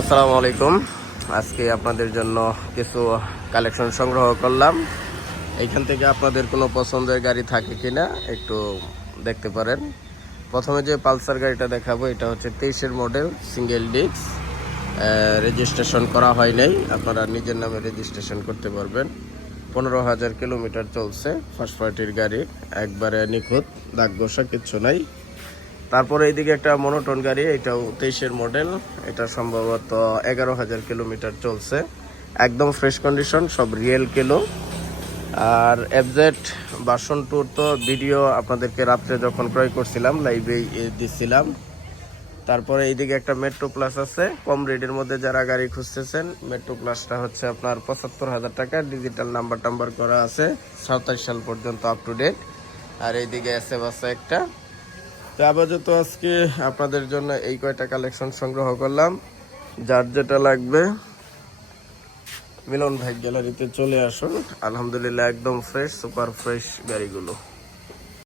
আসসালামু আলাইকুম। আজকে আপনাদের জন্য কিছু কালেকশন সংগ্রহ করলাম। এইখান থেকে আপনাদের কোনো পছন্দের গাড়ি থাকে কিনা একটু দেখতে পারেন। প্রথমে যে পালসার গাড়িটা দেখাবো, এটা হচ্ছে 23-এর মডেল, সিঙ্গেল ডিস্ক, রেজিস্ট্রেশন করা হয় নাই। আপনারা নিজের নামে রেজিস্ট্রেশন করতে পারবেন। 15,000 কিলোমিটার চলছে। ফার্স্ট পার্টির গাড়ি, একবারে নিখুঁত, দাগ ঘষা কিচ্ছু নাই। তারপরে এইদিকে একটা মনোটন গাড়ি, এটাও 23-এর মডেল, এটা সম্ভবত 11,000 কিলোমিটার চলছে, একদম ফ্রেশ কন্ডিশন, সব রিয়েল কিলো। আর এফজেড ভার্সন 2 তো ভিডিও আপনাদেরকে রাত্রে যখন ক্রয় করছিলাম লাইভেই দিচ্ছিলাম। তারপরে এইদিকে একটা মেট্রো প্লাস আছে, কম রেটের মধ্যে যারা গাড়ি খুঁজতেছেন, মেট্রো প্লাসটা হচ্ছে আপনার 75,000 টাকা, ডিজিটাল নাম্বার টাম্বার করা আছে, 27 সাল পর্যন্ত আপ টু ডেট। আর এইদিকে এসএফ আছে একটা। তো আপাতত আজকে আপনাদের জন্য এই কয়টা কালেকশন সংগ্রহ করলাম। যার যেটা লাগবে মিলন ভাই গ্যালারিতে চলে আসুন। আলহামদুলিল্লাহ একদম ফ্রেশ, সুপার ফ্রেশ গাড়িগুলো।